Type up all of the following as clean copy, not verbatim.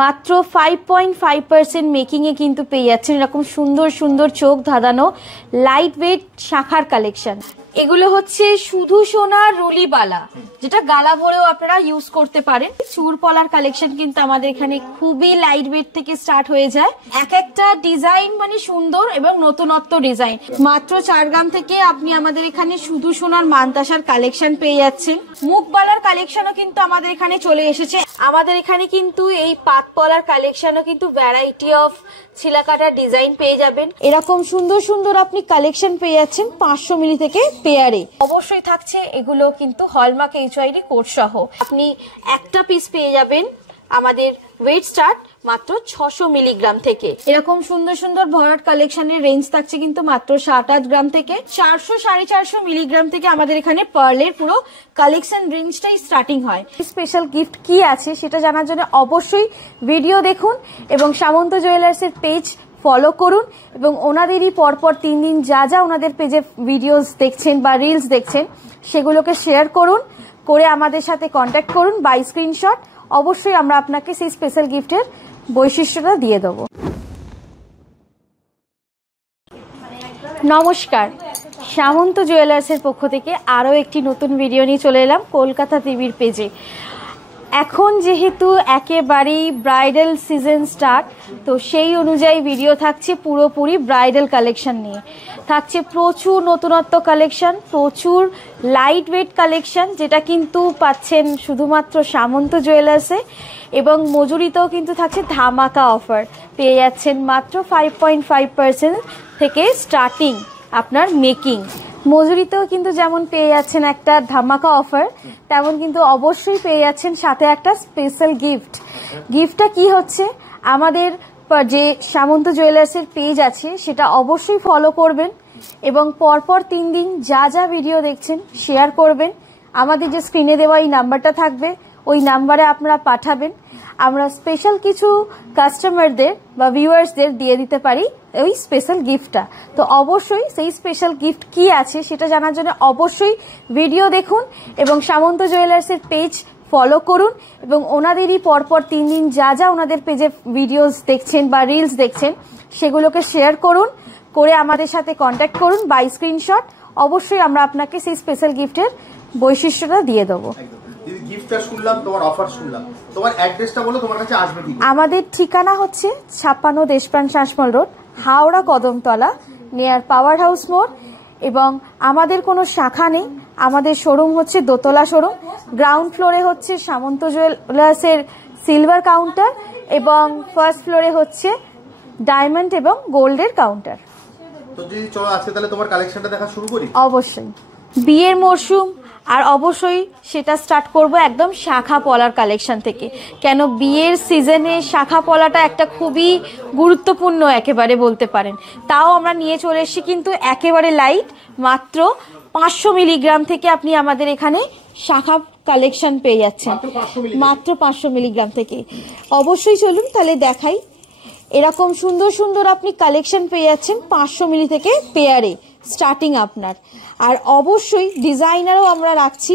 মাত্র 5.5% মেকিং এ কিন্তু পেয়ে যাচ্ছেন এরকম সুন্দর সুন্দর চোখ ধাঁধানো লাইট ওয়েট শাখার কালেকশন। এগুলো হচ্ছে শুধু সোনার রুলিবালা, যেটা গালা ভরেও আপনারা ইউজ করতে পারেন। চুর পলার কালেকশন কিন্তু আমাদের এখানে খুবই লাইট ওয়েট থেকে স্টার্ট হয়ে যায়। এক একটা ডিজাইন মানে সুন্দর এবং নতুনত্ব ডিজাইন। মাত্র 4 গ্রাম থেকে আপনি আমাদের এখানে শুধু সোনার মানতাসার কালেকশন পেয়ে যাচ্ছেন। মুখবালার কালেকশনও কিন্তু আমাদের এখানে চলে এসেছে। আমাদের এখানে কিন্তু এই পাত পলার কালেকশনও কিন্তু ভ্যারাইটি অফ ছিলাকাটার ডিজাইন পেয়ে যাবেন। এরকম সুন্দর সুন্দর আপনি কালেকশন পেয়ে যাচ্ছেন 500 মিলি থেকে পেয়ারে। অবশ্যই থাকছে এগুলো কিন্তু হলমার্ক এইচওআইডি কোড সহ। আপনি একটা পিস পেয়ে যাবেন আমাদের ওয়েট স্টার্ট মাত্র 600 মিলিগ্রাম থেকে। এরকম সুন্দর সুন্দর ভরাট কালেকশনের রেঞ্জ থাকছে কিন্তু মাত্র 7-8 গ্রাম থেকে। 400-450 মিলিগ্রাম থেকে আমাদের এখানে পার্লের পুরো কালেকশন রেঞ্জটাই স্টার্টিং হয়। স্পেশাল গিফট কি আছে সেটা জানার জন্য অবশ্যই ভিডিও দেখুন এবং সামন্ত জুয়েলার্সের পেজ ফলো করুন এবং ওনাদেরই পরপর 3 দিন যা যা ওনাদের পেজে ভিডিওস দেখছেন বা রিলস দেখছেন সেগুলোকে শেয়ার করুন, করে আমাদের সাথে কন্ট্যাক্ট করুন বাই স্ক্রিনশট। অবশ্যই আমরা আপনাকে সেই স্পেশাল গিফটের বৈশিষ্ট্যটা দিয়ে দেবো। নমস্কার, সামন্ত জুয়েলার্সের পক্ষ থেকে আরও একটি নতুন ভিডিও নিয়ে চলে এলাম কলকাতা টিভির পেজে। এখন যেহেতু একেবারেই ব্রাইডাল সিজন স্টার্ট, তো সেই অনুযায়ী ভিডিও থাকছে পুরোপুরি ব্রাইডাল কালেকশন নিয়ে। থাকছে প্রচুর নতুনত্ব কালেকশন, প্রচুর লাইট ওয়েট কালেকশন, যেটা কিন্তু পাচ্ছেন শুধুমাত্র সামন্ত জুয়েলার্সে। এবং মজুরিতেও কিন্তু থাকছে ধামাকা অফার, পেয়ে যাচ্ছেন মাত্র 5.5% থেকে স্টার্টিং আপনার মেকিং। মজুরিতেও কিন্তু যেমন পেয়ে যাচ্ছেন একটা ধামাকা অফার, তেমন কিন্তু অবশ্যই পেয়ে যাচ্ছেন সাথে একটা স্পেশাল গিফট। গিফটটা কি হচ্ছে, আমাদের যে সামন্ত জুয়েলার্সের পেজ আছে সেটা অবশ্যই ফলো করবেন এবং পরপর 3 দিন যা যা ভিডিও দেখছেন শেয়ার করবেন। আমাদের যে স্ক্রিনে দেওয়া এই নাম্বারটা থাকবে ওই নাম্বারে আপনারা পাঠাবেন। আমরা স্পেশাল কিছু কাস্টমারদের বা ভিউয়ার্সদের দিয়ে দিতে পারি ওই স্পেশাল গিফটটা। তো অবশ্যই সেই স্পেশাল গিফট কি আছে সেটা জানার জন্য অবশ্যই ভিডিও দেখুন এবং সামন্ত জুয়েলার্সের পেজ ফলো করুন এবং ওনাদেরই পরপর 3 দিন যা যা ওনাদের পেজে ভিডিওস দেখছেন বা রিলস দেখছেন সেগুলোকে শেয়ার করুন, করে আমাদের সাথে কন্ট্যাক্ট করুন বাই স্ক্রিনশট। অবশ্যই আমরা আপনাকে সেই স্পেশাল গিফটের বৈশিষ্ট্যটা দিয়ে দেবো। আমাদের ঠিকানা হচ্ছে 56 Deshapran Sasmal road, Howrah Kadamtala, near power house মোড়। এবং আমাদের কোনো শাখা নেই, আমাদের শোরুম হচ্ছে দোতলা শোরুম। গ্রাউন্ড ফ্লোরে হচ্ছে সামন্ত জুয়েলার্সের সিলভার কাউন্টার এবং ফার্স্ট ফ্লোরে হচ্ছে ডায়মন্ড এবং গোল্ডের কাউন্টার। তো যদি চলো আজকে তাহলে তোমার কালেকশনটা দেখা শুরু করি। অবশ্যই বিয়ের মরশুম, আর অবশ্যই সেটা স্টার্ট করব একদম শাখা পলার কালেকশন থেকে। কেন বিয়ের সিজনে শাখা পলাটা একটা খুবই গুরুত্বপূর্ণ একেবারে বলতে পারেন। তাও আমরা নিয়ে চলে এসেছি কিন্তু একেবারে লাইট, মাত্র 500 মিলিগ্রাম থেকে আপনি আমাদের এখানে শাখা কালেকশন পেয়ে যাচ্ছেন মাত্র 500 মিলিগ্রাম থেকে। অবশ্যই চলুন তাহলে দেখাই। এরকম সুন্দর সুন্দর আপনি কালেকশন পেয়ে যাচ্ছেন 500 মিলি থেকে পেয়ারে স্টার্টিং আপনার। আর অবশ্যই ডিজাইনারও আমরা রাখছি,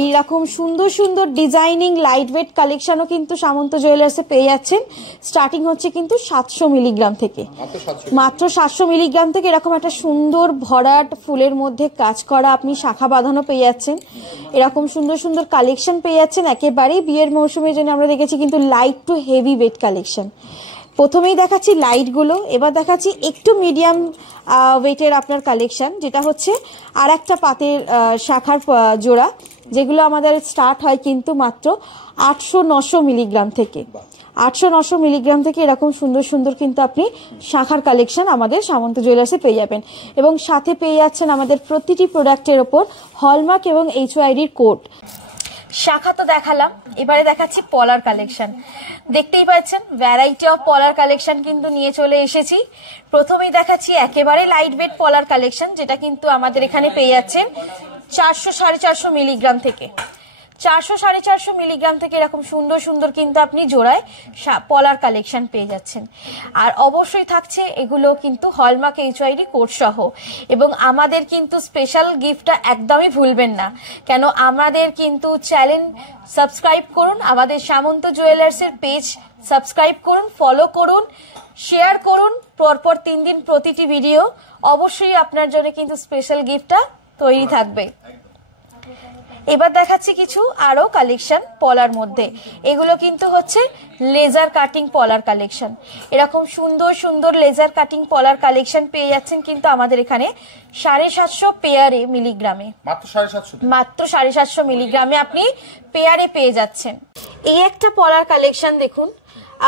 এইরকম সুন্দর সুন্দর ডিজাইনিং লাইট ওয়েট কালেকশনও কিন্তু সামন্ত জুয়েলার্সে পেয়ে যাচ্ছেন। স্টার্টিং হচ্ছে কিন্তু 700 মিলিগ্রাম থেকে, মাত্র 700 মিলিগ্রাম থেকে এরকম একটা সুন্দর ভরাট ফুলের মধ্যে কাজ করা আপনি শাখা বাঁধানো পেয়ে যাচ্ছেন। এরকম সুন্দর সুন্দর কালেকশন পেয়ে যাচ্ছেন একেবারেই বিয়ের মৌসুমের জন্য। আমরা দেখেছি কিন্তু light to heavy weight collection. প্রথমেই দেখাচ্ছি লাইটগুলো, এবার দেখাচ্ছি একটু মিডিয়াম ওয়েটের আপনার কালেকশন, যেটা হচ্ছে আর একটা পাতের শাখার জোড়া, যেগুলো আমাদের স্টার্ট হয় কিন্তু মাত্র 800-900 মিলিগ্রাম থেকে। 800-900 মিলিগ্রাম থেকে এরকম সুন্দর সুন্দর কিন্তু আপনি শাখার কালেকশন আমাদের সামন্ত জুয়েলার্সে পেয়ে যাবেন। এবং সাথে পেয়ে যাচ্ছেন আমাদের প্রতিটি প্রোডাক্টের ওপর হলমার্ক এবং এইচওআইডির কোড। শাখা তো দেখালাম, এবারে দেখাচ্ছি পলার কালেকশন। দেখতেই পাচ্ছেন ভ্যারাইটি অফ পলার কালেকশন কিন্তু নিয়ে চলে এসেছি। প্রথমেই দেখাচ্ছি একেবারে লাইট ওয়েট পলার কালেকশন, যেটা কিন্তু আমাদের এখানে পেয়ে যাচ্ছেন 400-450 মিলিগ্রাম থেকে। 400 450 মিলিগ্রাম থেকে এরকম সুন্দর সুন্দর কিন্তু আপনি জোড়ায় পলার কালেকশন পেয়ে যাচ্ছেন। আর অবশ্যই থাকছে এগুলো কিন্তু হলমার্ক HYD কোড সহ। এবং আমাদের কিন্তু স্পেশাল গিফটটা একদমই ভুলবেন না, কেন আমাদের কিন্তু চ্যানেল সাবস্ক্রাইব করুন, আমাদের সামন্ত জুয়েলার্সের পেজ সাবস্ক্রাইব করুন, ফলো করুন, শেয়ার করুন পরপর 3 দিন প্রতিটি ভিডিও। অবশ্যই আপনার জন্য কিন্তু স্পেশাল গিফটটা তৈরি থাকবে। এবার দেখাচ্ছি কিছু আরো কালেকশন পলার মধ্যে। এগুলো কিন্তু হচ্ছে লেজার কাটিং পলার কালেকশন। এরকম সুন্দর সুন্দর লেজার কাটিং পলার কালেকশন পেয়ে যাচ্ছেন কিন্তু আমাদের এখানে 750 পেয়ারে মিলিগ্রামে, মাত্র 750 মিলিগ্রামে আপনি পেয়ারে পেয়ে যাচ্ছেন। এই একটা পলার কালেকশন দেখুন,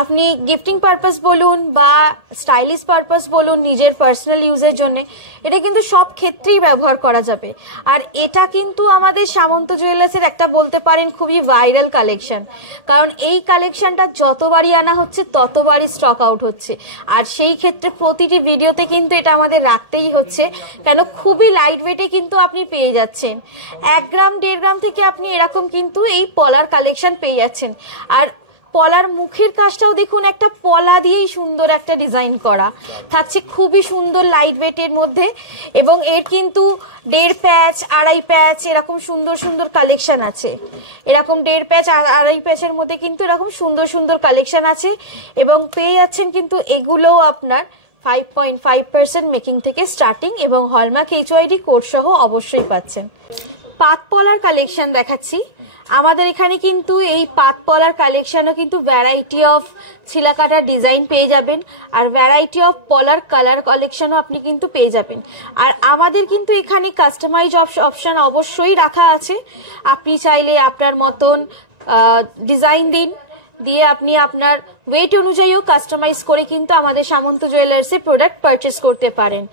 আপনি গিফটিং পারপাস বলুন বা স্টাইলিশ পারপাস বলুন, নিজের পার্সোনাল ইউজের জন্য এটা কিন্তু সব ক্ষেত্রেই ব্যবহার করা যাবে। আর এটা কিন্তু আমাদের সামন্ত জুয়েলার্সের একটা বলতে পারেন খুবই ভাইরাল কালেকশন, কারণ এই কালেকশনটা যতবারই আনা হচ্ছে ততবারই স্টক আউট হচ্ছে। আর সেই ক্ষেত্রে প্রতিটি ভিডিওতে কিন্তু এটা আমাদের রাখতেই হচ্ছে, কেন খুবই লাইট ওয়েটে কিন্তু আপনি পেয়ে যাচ্ছেন। 1 গ্রাম 1.5 গ্রাম থেকে আপনি এরকম কিন্তু এই পলার কালেকশন পেয়ে যাচ্ছেন। আর পলার মুখের কাজটাও দেখুন, একটা পলা দিয়েই সুন্দর একটা ডিজাইন করা থাকছে, খুবই সুন্দর লাইট ওয়েটের মধ্যে। এবং এর কিন্তু 1.5 প্যাচ 2.5 প্যাচ এরকম সুন্দর সুন্দর কালেকশন আছে। এরকম 1.5 প্যাচ 2.5 প্যাচের মধ্যে কিন্তু এরকম সুন্দর সুন্দর কালেকশন আছে। এবং পেয়ে যাচ্ছেন কিন্তু এগুলোও আপনার 5.5% মেকিং থেকে স্টার্টিং এবং হলমার্ক HYD কোড সহ অবশ্যই পাচ্ছেন। পাত পলার কালেকশন দেখাচ্ছি। আমাদের এখানে কিন্তু এই পাত পলার কালেকশনও কিন্তু ভ্যারাইটি অফ ছিলাকাটার ডিজাইন পেয়ে যাবেন, আর ভ্যারাইটি অফ পলার কালার কালেকশনও আপনি কিন্তু পেয়ে যাবেন। আর আমাদের কিন্তু এখানে কাস্টমাইজ অপশন অবশ্যই রাখা আছে। আপনি চাইলে আপনার মতন ডিজাইন দিয়ে আপনি আপনার ওয়েট অনুযায়ীও কাস্টমাইজ করে কিন্তু আমাদের সামন্ত জুয়েলার্সে প্রোডাক্ট পারচেস করতে পারেন।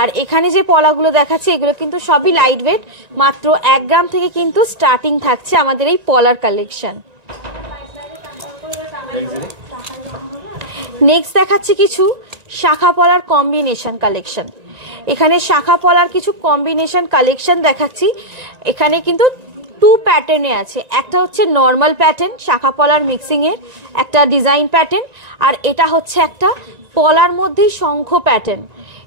আর এখানে যে পলাগুলো দেখাচ্ছি এগুলো কিন্তু সবই লাইট ওয়েট, মাত্র 1 গ্রাম থেকে কিন্তু স্টার্টিং থাকছে আমাদের এই পলার কালেকশন। নেক্সট দেখাচ্ছি কিছু শাখা পলার কম্বিনেশন কালেকশন। এখানে শাখা পলার কিছু কম্বিনেশন কালেকশন দেখাচ্ছি। এখানে কিন্তু 2 প্যাটার্নে আছে, একটা হচ্ছে নর্মাল প্যাটার্ন শাখা পলার মিক্সিং এর একটা ডিজাইন প্যাটার্ন, আর এটা হচ্ছে একটা পলার মধ্যেই শঙ্খ প্যাটার্ন।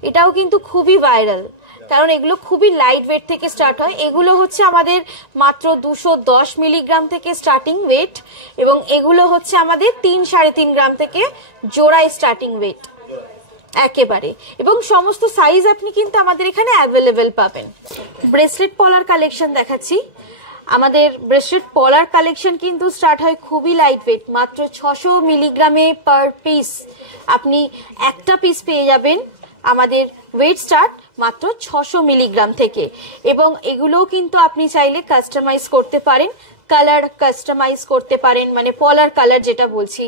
এটাও কিন্তু খুবই ভাইরাল, কারণ এগুলো খুবই লাইট ওয়েট থেকে স্টার্ট হয়। এগুলো হচ্ছে আমাদের মাত্র 210 মিলিগ্রাম থেকে স্টার্টিং ওয়েট, এবং এগুলো হচ্ছে আমাদের 3-3.5 গ্রাম থেকে জোড়ায় স্টার্টিং ওয়েট একেবারে। এবং সমস্ত সাইজ আপনি কিন্তু আমাদের এখানে অ্যাভেলেবেল পাবেন। ব্রেসলেট পলার কালেকশন দেখাচ্ছি। আমাদের ব্রেসলেট পলার কালেকশন কিন্তু স্টার্ট হয় খুবই লাইট ওয়েট, মাত্র 600 মিলিগ্রামে পার পিস আপনি একটা পিস পেয়ে যাবেন। আমাদের ওয়েট স্টার্ট মাত্র 600 মিলিগ্রাম থেকে, এবং এগুলোও কিন্তু আপনি চাইলে কাস্টমাইজ করতে পারেন, কালার কাস্টমাইজ করতে পারেন, মানে পলার কালার যেটা বলছি,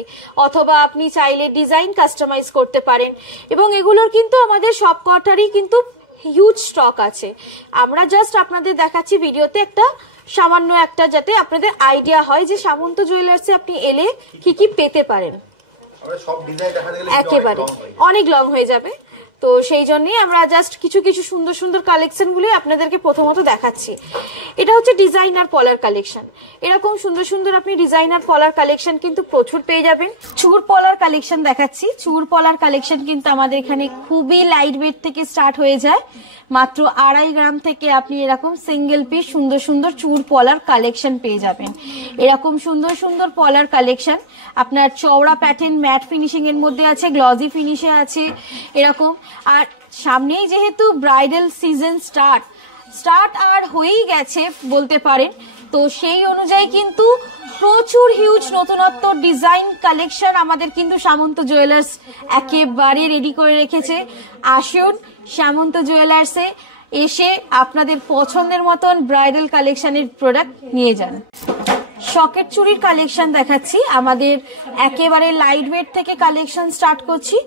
অথবা আপনি চাইলে ডিজাইন কাস্টমাইজ করতে পারেন। এবং এগুলোর কিন্তু আমাদের সব কটারই কিন্তু হিউজ স্টক আছে। আমরা জাস্ট আপনাদের দেখাচ্ছি ভিডিওতে একটা সামান্য একটা, যাতে আপনাদের আইডিয়া হয় যে সামন্ত জুয়েলার্সে আপনি এলে কি কি পেতে পারেন। একেবারে অনেক লং হয়ে যাবে, তো সেই জন্যই আমরা জাস্ট কিছু কিছু সুন্দর সুন্দর কালেকশন গুলো আপনাদেরকে প্রথমত দেখাচ্ছি। এটা হচ্ছে ডিজাইনার পলার কালেকশন। এরকম সুন্দর সুন্দর আপনি ডিজাইনার পলার কালেকশন কিন্তু প্রচুর পেয়ে যাবেন। চুর পলার কালেকশন দেখাচ্ছি। চুর পলার কালেকশন কিন্তু আমাদের এখানে খুবই লাইট ওয়েট থেকে স্টার্ট হয়ে যায়, মাত্র 2.5 গ্রাম থেকে আপনি এরকম সিঙ্গেল পিস সুন্দর সুন্দর চুর পলার কালেকশন পেয়ে যাবেন। এরকম সুন্দর সুন্দর পলার কালেকশন আপনার চওড়া প্যাটার্ন ম্যাট ফিনিশিং এর মধ্যে আছে, গ্লজি ফিনিশে আছে এরকম। আর সামনেই যেহেতু ব্রাইডাল সিজন স্টার্ট আর হয়েই গেছে বলতে পারেন, তো সেই অনুযায়ী কিন্তু প্রচুর হিউজ নতুনত্ব ডিজাইন কালেকশন আমাদের কিন্তু সামন্ত জুয়েলার্স একেবারে রেডি করে রেখেছে। আসুন সামন্ত জুয়েলার্সে এসে আপনাদের পছন্দের মতন ব্রাইডাল কালেকশনের প্রোডাক্ট নিয়ে যান। শকেট চুড়ির কালেকশন দেখাচ্ছি। আমাদের একেবারে লাইট ওয়েট থেকে কালেকশন স্টার্ট করছি।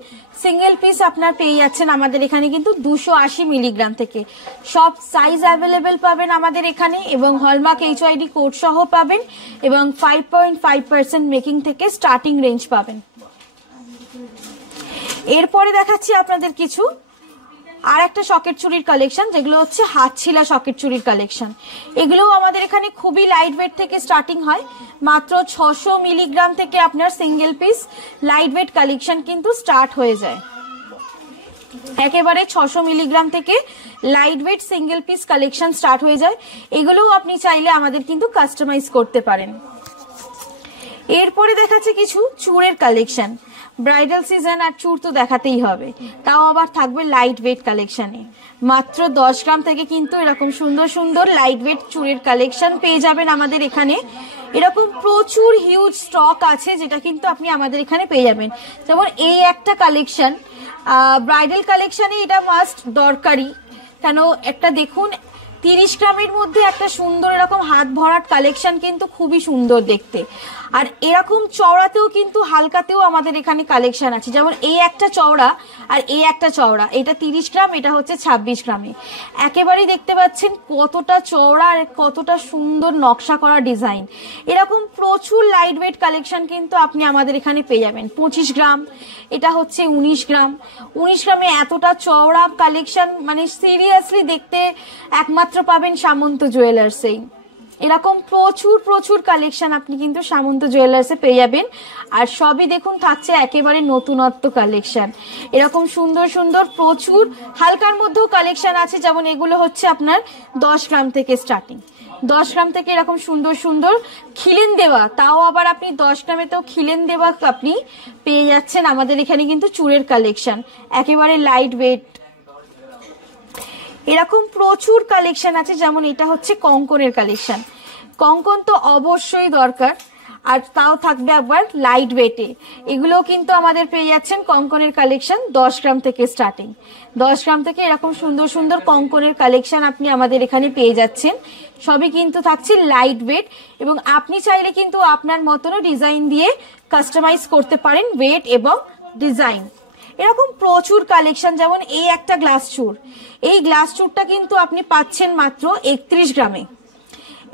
সিঙ্গেল পিস আপনার পেয়ে যাচ্ছেন আমাদের এখানে কিন্তু 280 মিলিগ্রাম থেকে। সব সাইজ অ্যাভেলেবেল পাবেন আমাদের এখানে, এবং হলমার্ক HYD কোড সহ পাবেন, এবং 5.5% মেকিং থেকে স্টার্টিং রেঞ্জ পাবেন। এরপরে দেখাচ্ছি আপনাদের কিছু আর একটা শকেট চুড়ির কালেকশন, যেগুলো হচ্ছে হাত ছিলা শকেট চুড়ির কালেকশন। এগুলোও আমাদের এখানে খুবই লাইট ওয়েট থেকে স্টার্টিং হয়, মাত্র 600 মিলিগ্রাম থেকে আপনার single piece light weight collection কিন্তু স্টার্ট হয়ে যায়। একেবারে 600 মিলিগ্রাম থেকে light weight single piece collection start হয়ে যায়। এগুলোও আপনি চাইলে আমাদের কিন্তু কাস্টমাইজ করতে পারেন। এরপরে দেখাচ্ছে কিছু চুড়ের কালেকশন। ব্রাইডাল সিজন আর চুড় তো দেখাতেই হবে, তাও আবার থাকবে লাইট ওয়েট কালেকশনে। মাত্র 10 গ্রাম থেকে কিন্তু এরকম সুন্দর সুন্দর লাইট ওয়েট চুড়ের কালেকশন পেয়ে যাবেন আমাদের এখানে। এরকম প্রচুর হিউজ স্টক আছে, যেটা কিন্তু আপনি আমাদের এখানে পেয়ে যাবেন। যেমন এই একটা কালেকশন, ব্রাইডাল কালেকশনে এটা মাস্ট দরকারি। কেন একটা দেখুন, 30 গ্রামের মধ্যে একটা সুন্দর এরকম হাত ভরাট কালেকশন কিন্তু খুবই সুন্দর দেখতে। আর এরকম চওড়াতেও কিন্তু হালকাতেও আমাদের এখানে কালেকশন আছে। যেমন এই একটা চওড়া আর এই একটা চওড়া, এটা 30 গ্রাম, এটা হচ্ছে 26 গ্রামে। একেবারেই দেখতে পাচ্ছেন কতটা চওড়া আর কতটা সুন্দর নকশা করা ডিজাইন। এরকম প্রচুর লাইট ওয়েট কালেকশন কিন্তু আপনি আমাদের এখানে পেয়ে যাবেন। 25 গ্রাম, এটা হচ্ছে 19 গ্রাম। 19 গ্রামে এতটা চওড়া কালেকশন মানে সিরিয়াসলি দেখতে একমাত্র পাবেন সামন্ত জুয়েলার্সেই। এরকম প্রচুর প্রচুর কালেকশন আপনি কিন্তু সামন্ত জুয়েলার্সে পেয়ে যাবেন। আর সবই দেখুন থাকছে একেবারে নতুনত্ব কালেকশন। এরকম সুন্দর সুন্দর প্রচুর হালকার মধ্যেও কালেকশন আছে। যেমন এগুলো হচ্ছে আপনার 10 গ্রাম থেকে স্টার্টিং। 10 গ্রাম থেকে এরকম সুন্দর সুন্দর খিলেন দেওয়া, তাও আবার আপনি 10 গ্রামেতেও খিলেন দেওয়া আপনি পেয়ে যাচ্ছেন আমাদের এখানে কিন্তু চুড়ের কালেকশন, একেবারে লাইট ওয়েট। এরকম প্রচুর কালেকশন আছে। যেমন এটা হচ্ছে কঙ্কনের কালেকশন। কঙ্কন তো অবশ্যই দরকার, আর তাও থাকবে আবার লাইট ওয়েটে। এগুলো কিন্তু আমাদের পেয়ে যাচ্ছেন কঙ্কনের কালেকশন 10 গ্রাম থেকে স্টার্টিং। 10 গ্রাম থেকে এরকম সুন্দর সুন্দর কঙ্কনের কালেকশন আপনি আমাদের এখানে পেয়ে যাচ্ছেন। সবই কিন্তু থাকছে লাইট ওয়েট, এবং আপনি চাইলে কিন্তু আপনার মতনও ডিজাইন দিয়ে কাস্টমাইজ করতে পারেন ওয়েট এবং ডিজাইন। এরকম প্রচুর কালেকশন। যেমন এই একটা গ্লাস চুড়, এই গ্লাস চুড়টা কিন্তু আপনি পাচ্ছেন মাত্র 31 গ্রামে।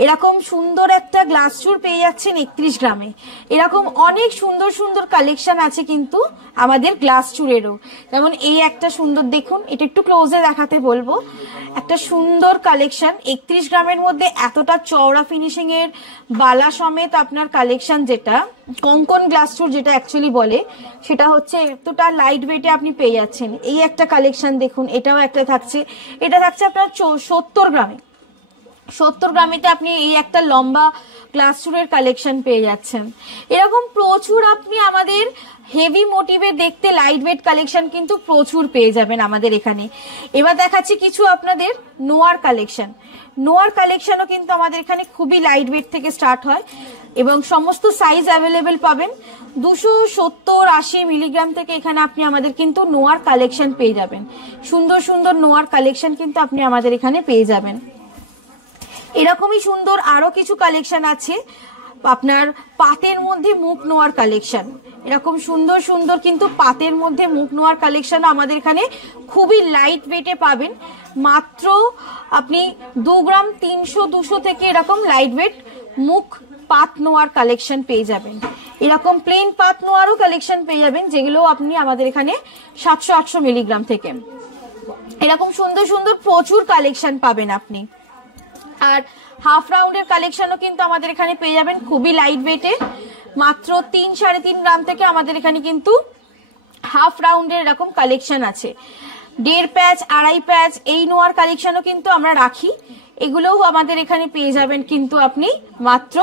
এরকম সুন্দর একটা গ্লাস চুড় পেয়ে যাচ্ছেন 31 গ্রামে। এরকম অনেক সুন্দর সুন্দর কালেকশন আছে কিন্তু আমাদের গ্লাস চুড়েরও। যেমন এই একটা সুন্দর, দেখুন এটা একটু ক্লোজে দেখাতে বলবো। একটা সুন্দর কালেকশন 31 গ্রামের মধ্যে এতটা চওড়া ফিনিশিং এর বালা সমেত আপনার কালেকশন, যেটা কঙ্কন গ্লাস চুড় যেটা অ্যাকচুয়ালি বলে, সেটা হচ্ছে এতটা লাইট ওয়েটে আপনি পেয়ে যাচ্ছেন। এই একটা কালেকশন দেখুন, এটাও একটা থাকছে। এটা থাকছে আপনার 70 গ্রামে। 70 গ্রামেতে আপনি এই একটা লম্বা গ্লাস চুড়ের কালেকশন পেয়ে যাচ্ছেন। এরকম প্রচুর আপনি আমাদের হেভি মোটিভে দেখতে লাইট ওয়েট কালেকশন কিন্তু প্রচুর পেয়ে যাবেন আমাদের এখানে। এবার দেখাচ্ছি কিছু আপনাদের নোয়ার কালেকশন। নোয়ার কালেকশনও কিন্তু আমাদের এখানে খুবই লাইট ওয়েট থেকে স্টার্ট হয়, এবং সমস্ত সাইজ অ্যাভেলেবেল পাবেন। 270-80 মিলিগ্রাম থেকে এখানে আপনি আমাদের কিন্তু নোয়ার কালেকশন পেয়ে যাবেন। সুন্দর সুন্দর নোয়ার কালেকশন কিন্তু আপনি আমাদের এখানে পেয়ে যাবেন। এরকমই সুন্দর আরো কিছু কালেকশন আছে আপনার পাতের মধ্যে মুখ নোয়ার কালেকশন। এরকম সুন্দর সুন্দর কিন্তু পাতের মধ্যে মুখ নোয়ার কালেকশন আমাদের এখানে খুবই লাইট ওয়েটে পাবেন। মাত্র আপনি 2 গ্রাম 300-200 থেকে এরকম লাইট ওয়েট মুখ পাত নোয়ার কালেকশন পেয়ে যাবেন। এরকম প্লেন পাত নোয়ারও কালেকশন পেয়ে যাবেন, যেগুলো আপনি আমাদের এখানে 700-800 মিলিগ্রাম থেকে। এরকম সুন্দর সুন্দর প্রচুর কালেকশন পাবেন আপনি। আর হাফ রাউন্ডের কালেকশনও কিন্তু আমাদের এখানে পেয়ে যাবেন খুবই লাইট ওয়েটে। মাত্র 3-3.5 গ্রাম থেকে আমাদের এখানে কিন্তু হাফ রাউন্ডের এরকম কালেকশন আছে। 1.5 প্যাচ 2.5 প্যাচ এই নোয়ার কালেকশনও কিন্তু আমরা রাখি। এগুলোও আমাদের এখানে পেয়ে যাবেন কিন্তু আপনি মাত্র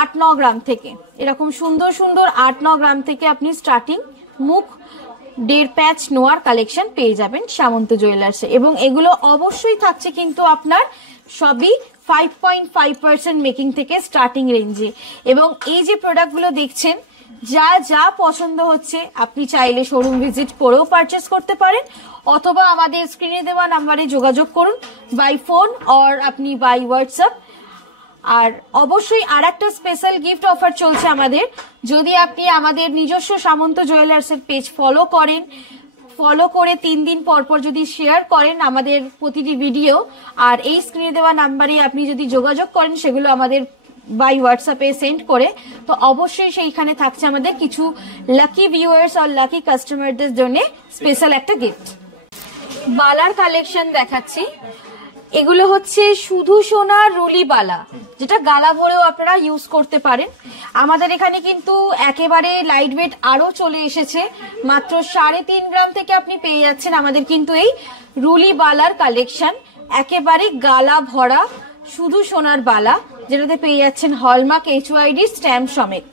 8-9 গ্রাম থেকে। এরকম সুন্দর সুন্দর 8-9 গ্রাম থেকে আপনি স্টার্টিং মুখ 1.5 প্যাচ নোয়ার কালেকশন পেয়ে যাবেন সামন্ত জুয়েলার্সে। এবং এগুলো অবশ্যই থাকছে কিন্তু আপনার সবই 5.5% মেকিং থেকে স্টার্টিং রেঞ্জে। এবং এই যে প্রোডাক্টগুলো দেখছেন, যা যা পছন্দ হচ্ছে আপনি চাইলে শোরুম ভিজিট করেও পারচেস করতে পারেন, অথবা আমাদের স্ক্রিনে দেওয়া নাম্বারে যোগাযোগ করুন বাই ফোন অর আপনি বাই হোয়াটসঅ্যাপ। আর অবশ্যই আর একটা স্পেশাল গিফট অফার চলছে আমাদের। যদি আপনি আমাদের নিজস্ব সামন্ত জুয়েলার্সের পেজ ফলো করেন, ফলো করে 3 দিন পর পর যদি শেয়ার করেন আমাদের প্রতিটি ভিডিও, আর এই স্ক্রিনে দেওয়া নাম্বারে আপনি যদি যোগাযোগ করেন সেগুলো আমাদের বাই হোয়াটসঅ্যাপে সেন্ড করে, তো অবশ্যই সেইখানে থাকছে আমাদের কিছু লাকি ভিউয়ার্স আর লাকি কাস্টমারদের জন্য স্পেশাল একটা গিফট। বালার কালেকশন দেখাচ্ছি। এগুলো হচ্ছে শুধু সোনার রুলি বালা, যেটা গালা ভরেও আপনারা ইউজ করতে পারেন। আমাদের এখানে কিন্তু একেবারে লাইট ওয়েট আরো চলে এসেছে, মাত্র 3.5 গ্রাম থেকে আপনি পেয়ে যাচ্ছেন আমাদের কিন্তু এই রুলি বালার কালেকশন। একেবারে গালা ভরা শুধু সোনার বালা, যেটাতে পেয়ে যাচ্ছেন হলমার্ক HYD স্ট্যাম্প সমেত।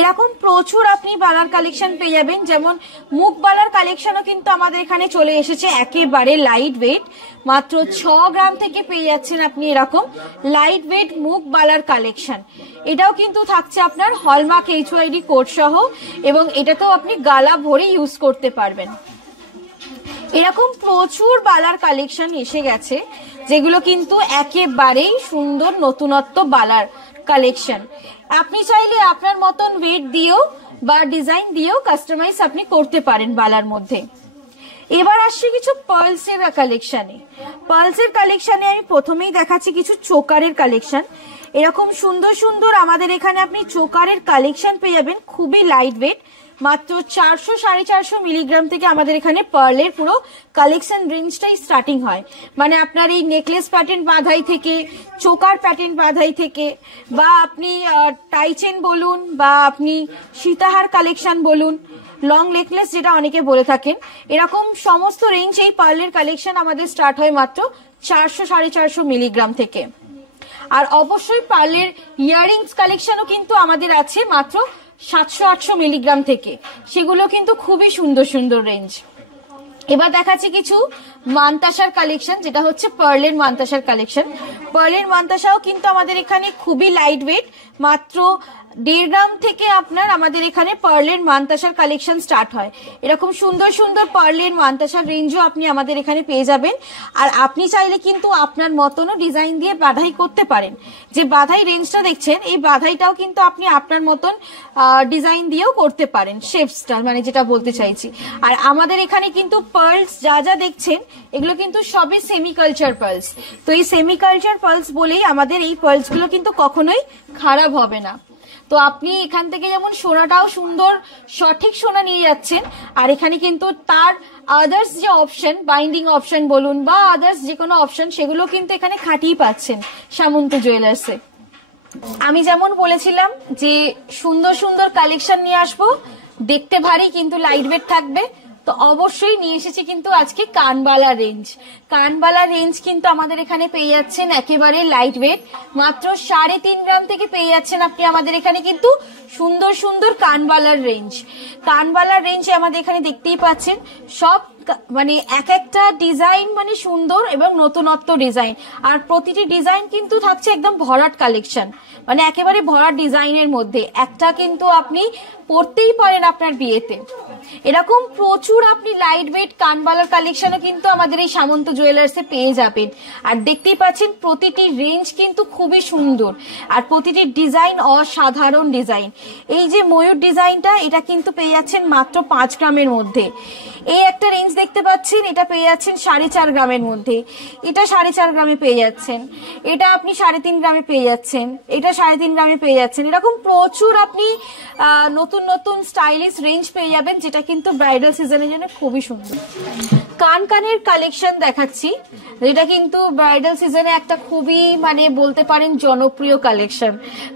এরকম প্রচুর আপনি বালার কালেকশন পেয়ে যাবেন। যেমন মুখ বালার কালেকশনও কিন্তু আমাদের এখানে চলে এসেছে, একেবারে লাইট ওয়েট, মাত্র 6 গ্রাম থেকে পেয়ে যাচ্ছেন আপনি এরকম লাইট ওয়েট মুখ বালার কালেকশন। এটাও কিন্তু থাকছে আপনার হলমার্ক HYD কোড সহ, এবং এটাতেও আপনি গালা ভরে ইউজ করতে পারবেন। এরকম প্রচুর বালার কালেকশন এসে গেছে, যেগুলো কিন্তু একেবারেই সুন্দর নতুনত্ব বালার কালেকশন। আপনি চাইলে আপনার মতন ওয়েট দিয়েও বা ডিজাইন দিয়েও কাস্টমাইজ আপনি করতে পারেন বালার মধ্যে। এবার আসছে কিছু পার্লসের কালেকশনে। পার্লসের কালেকশনে আমি প্রথমেই দেখাচ্ছি কিছু চোকারের কালেকশন। এরকম সুন্দর সুন্দর আমাদের এখানে আপনি চোকারের কালেকশন পেয়ে যাবেন, খুবই লাইট ওয়েট, মাত্র 400-450 মিলিগ্রাম থেকে আমাদের এখানে পার্লের পুরো কালেকশন রেঞ্জটাই স্টার্টিং হয়। মানে আপনার এই নেকলেস প্যাটার্ন বাঁধাই থেকে, চোকার প্যাটার্ন বাঁধাই থেকে, বা আপনি টাইচেন বলুন, বা আপনি সীতাহার কালেকশন বলুন, লং নেকলেস যেটা অনেকে বলে থাকেন, এরকম সমস্ত রেঞ্জ এই পার্লের কালেকশন আমাদের স্টার্ট হয় মাত্র 400-450 মিলিগ্রাম থেকে। আর অবশ্যই পার্লের ইয়াররিংস কালেকশনও কিন্তু আমাদের আছে মাত্র 700-800 মিলিগ্রাম থেকে, সেগুলো কিন্তু খুবই সুন্দর সুন্দর রেঞ্জ। এবার দেখাচ্ছি কিছু মানতাসার কালেকশন, যেটা হচ্ছে পার্লের মানতাসার কালেকশন। পার্লের মানতাসাও কিন্তু আমাদের এখানে খুবই লাইট ওয়েট, মাত্র 1.5 গ্রাম থেকে আপনার আমাদের এখানে পার্লের মানতাসার কালেকশন স্টার্ট হয়। এরকম সুন্দর সুন্দর পার্লের মানতাসার রেঞ্জও আপনি আমাদের এখানে পেয়ে যাবেন। আর আপনি চাইলে কিন্তু আপনার মতনও ডিজাইন দিয়ে বাঁধাই করতে পারেন। যে বাঁধাই রেঞ্জটা দেখছেন, এই বাঁধাইটাও কিন্তু আপনি আপনার মতন ডিজাইন দিয়েও করতে পারেন, শেপসটা মানে যেটা বলতে চাইছি। আর আমাদের এখানে কিন্তু পার্লস যা যা দেখছেন, এগুলো কিন্তু সবই সেমি কালচার পার্লস। তো এই সেমি কালচার পার্লস বলেই আমাদের এই পার্লসগুলো কিন্তু কখনোই খারাপ হবে না। তো আপনি এখান থেকে যেমন সোনাটাও সুন্দর সঠিক সোনা নিয়ে যাচ্ছেন, আর এখানে কিন্তু তার আদার্স যে অপশন, বাইন্ডিং অপশন বলুন বা আদার্স যে কোনো অপশন, সেগুলো কিন্তু এখানে খাটিয়ে পাচ্ছেন সামন্ত জুয়েলার্সে। আমি যেমন বলেছিলাম যে সুন্দর সুন্দর কালেকশন নিয়ে আসবো, দেখতে ভারী কিন্তু লাইট ওয়েট থাকবে, তো অবশ্যই নিয়ে এসেছি কিন্তু আজকে কানবালা রেঞ্জ। কানবালা রেঞ্জ কিন্তু আমাদের এখানে পেয়ে যাচ্ছেন একেবারে লাইট ওয়েট, মাত্র 3.5 গ্রাম থেকে পেয়ে যাচ্ছেন আপনি আমাদের এখানে কিন্তু সুন্দর সুন্দর কানবালার রেঞ্জ। কানবালার রেঞ্জে আমাদের এখানে দেখতেই পাচ্ছেন সব মানে এক একটা ডিজাইন মানে সুন্দর এবং নতুনত্ব ডিজাইন, আর প্রতিটি ডিজাইন কিন্তু থাকছে একদম ভরাট কালেকশন, মানে একেবারে ভরাট ডিজাইনের মধ্যে একটা কিন্তু আপনি পরতেই পারেন আপনার বিয়েতে। এরকম প্রচুর আপনি লাইট ওয়েট কানবালার কালেকশনও কিন্তু আমাদের এই সামন্ত জুয়েলার্সে পেয়ে যাবেন। আর দেখতেই পাচ্ছেন প্রতিটি রেঞ্জ কিন্তু খুবই সুন্দর, আর প্রতিটি ডিজাইন অসাধারণ ডিজাইন। এই যে ময়ূর ডিজাইনটা, এটা কিন্তু পেয়ে যাচ্ছেন মাত্র 5 গ্রামের মধ্যে। এই একটা রেঞ্জ দেখতে পাচ্ছেন, এটা পেয়ে যাচ্ছেন 4.5 গ্রামের মধ্যে, এটা 4.5 গ্রামে পেয়ে যাচ্ছেন, এটা আপনি 3.5 গ্রামে পেয়ে যাচ্ছেন, এটা 3.5 গ্রামে পেয়ে যাচ্ছেন। এরকম প্রচুর আপনি নতুন নতুন স্টাইলিশ রেঞ্জ পেয়ে যাবেন, যেটা কিন্তু ব্রাইডাল সিজনের জন্য খুবই সুন্দর। কানের কালেকশন দেখাচ্ছি, যেটা কিন্তু ব্রাইডাল সিজনে একটা খুবই মানে বলতে পারেন জনপ্রিয় কালেকশন।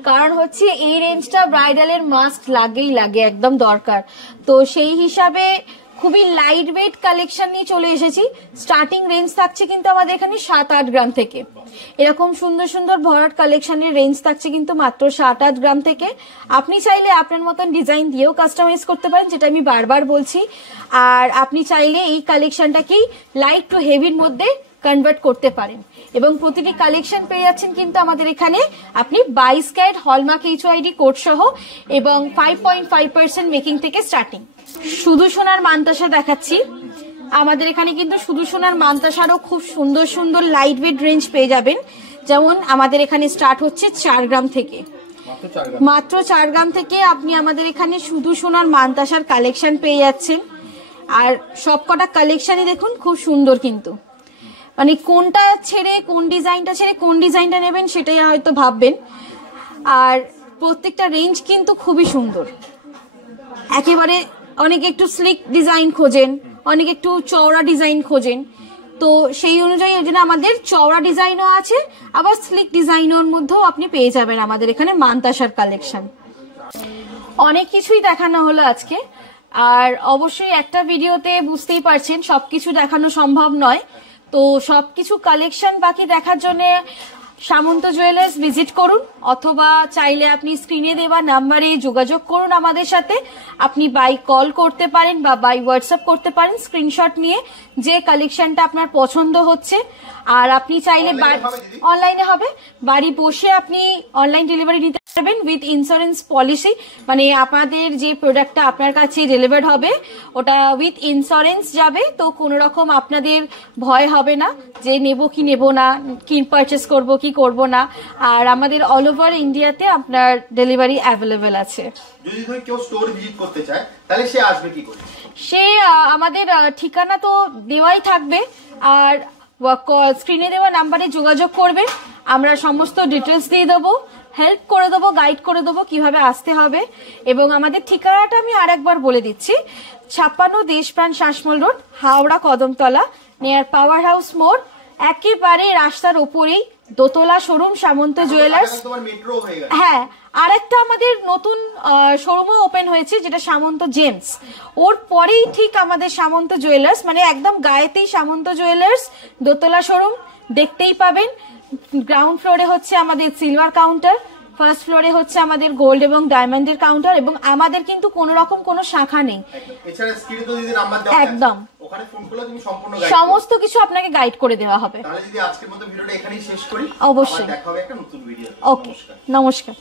কারণ হচ্ছে এই রেঞ্জটা ব্রাইডালের মাস্ট লাগেই লাগে, একদম দরকার। তো সেই হিসাবে খুবই লাইট ওয়েট কালেকশন নিয়ে চলে এসেছি। স্টার্টিং রেঞ্জ থাকছে কিন্তু আমাদের এখানে 7-8 গ্রাম থেকে। এরকম সুন্দর সুন্দর ভরাট কালেকশনের রেঞ্জ থাকছে কিন্তু মাত্র 7-8 গ্রাম থেকে। আপনি চাইলে আপনার মতন ডিজাইন দিয়েও কাস্টমাইজ করতে পারেন, যেটা আমি বারবার বলছি। আর আপনি চাইলে এই কালেকশনটাকেই লাইট টু হেভির মধ্যে কনভার্ট করতে পারেন। এবং প্রতিটি কালেকশন পেয়ে যাচ্ছেন কিন্তু আমাদের এখানে আপনি 22 ক্যারেট হলমার্ক HYD কোড সহ, এবং 5.5% মেকিং থেকে স্টার্টিং। শুধু সোনার মানতাসা দেখাচ্ছি, আমাদের এখানে কিন্তু শুধু সোনার মানতাসারও খুব সুন্দর সুন্দর লাইট ওয়েট রেঞ্জ পেয়ে যাবেন। যেমন আমাদের এখানে স্টার্ট হচ্ছে 4 গ্রাম থেকে, মাত্র 4 গ্রাম থেকে আপনি আমাদের এখানে শুধু সোনার মানতাসার কালেকশন পেয়ে যাচ্ছেন। আর সবকটা কালেকশনই দেখুন খুব সুন্দর, কিন্তু মানে কোনটা ছেড়ে কোন ডিজাইনটা ছেড়ে কোন ডিজাইনটা নেবেন সেটাই হয়তো ভাববেন। আর প্রত্যেকটা রেঞ্জ কিন্তু খুবই সুন্দর, একেবারে অনেকে একটু স্লিক ডিজাইন খোঁজেন, অনেকে একটু চওড়া ডিজাইন খোঁজেন, তো সেই অনুযায়ী ওই জন্য আমাদের চওড়া ডিজাইনও আছে, আবার স্লিক ডিজাইনের মধ্যেও আপনি পেয়ে যাবেন আমাদের এখানে মানতাসার কালেকশন। অনেক কিছুই দেখানো হলো আজকে, আর অবশ্যই একটা ভিডিওতে বুঝতেই পারছেন সবকিছু দেখানো সম্ভব নয়, তো সবকিছু কালেকশন বাকি দেখার জন্য সামন্ত জুয়েলার্স ভিজিট করুন, অথবা চাইলে আপনি স্ক্রিনে দেওয়া নাম্বারে যোগাযোগ করুন আমাদের সাথে। আপনি বাই কল করতে পারেন বা বাই হোয়াটসঅ্যাপ করতে পারেন স্ক্রিনশট নিয়ে যে কালেকশনটা আপনার পছন্দ হচ্ছে। আর আপনি চাইলে অনলাইনে হবে, বাড়ি বসে আপনি অনলাইন ডেলিভারি নিতে পারবেন উইথ ইন্স্যুরেন্স পলিসি, মানে আপনাদের যে প্রোডাক্টটা আপনার কাছে ডেলিভার্ড হবে ওটা উইথ ইন্স্যুরেন্স যাবে, তো কোনো রকম আপনাদের ভয় হবে না যে নেব কি নেব না, কি পারচেস করব কি করব না। আর আমাদের অল ওভার ইন্ডিয়াতে আপনার ডেলিভারি অ্যাভেলেবেল আছে। যদি ধর কেউ স্টোর ভিজিট করতে চায় তাহলে সে আসবে কি করে? সে আমাদের ঠিকানা তো দেওয়াই থাকবে, আর স্ক্রিনে দেওয়া নাম্বারে যোগাযোগ করবেন, আমরা সমস্ত ডিটেলস দিয়ে দেবো, হেল্প করে দেবো, গাইড করে দেবো কিভাবে আসতে হবে। এবং আমাদের ঠিকানাটা আমি আরেকবার বলে দিচ্ছি, 56 Deshapran Sasmal road, Howrah Kadamtala, near power house মোড়, একেবারে রাস্তার ওপরেই দোতলা শোরুম সামন্ত জুয়েলার্স। হ্যাঁ, আরেকটা আমাদের নতুন শোরুমও ওপেন হয়েছে যেটা সামন্ত জেমস, ওর পরেই ঠিক আমাদের সামন্ত জুয়েলার্স, মানে একদম গায়েতেই সামন্ত জুয়েলার্স দোতলা শোরুম দেখতেই পাবেন। গ্রাউন্ড ফ্লোরে হচ্ছে আমাদের সিলভার কাউন্টার, ফার্স্ট ফ্লোরে হচ্ছে আমাদের গোল্ড এবং ডায়মন্ডের কাউন্টার, এবং আমাদের কিন্তু কোনো রকম কোনো শাখা নেই। এছাড়া স্ক্রিনে তো দিদি নাম্বার দেওয়া আছে, একদম ওখানে ফোন করলে তুমি সম্পূর্ণ সমস্ত কিছু আপনাকে গাইড করে দেওয়া হবে। তাহলে যদি আজকের মতো ভিডিওটা এখানেই শেষ করি, অবশ্যই দেখা হবে একটা নতুন ভিডিও। ওকে, নমস্কার।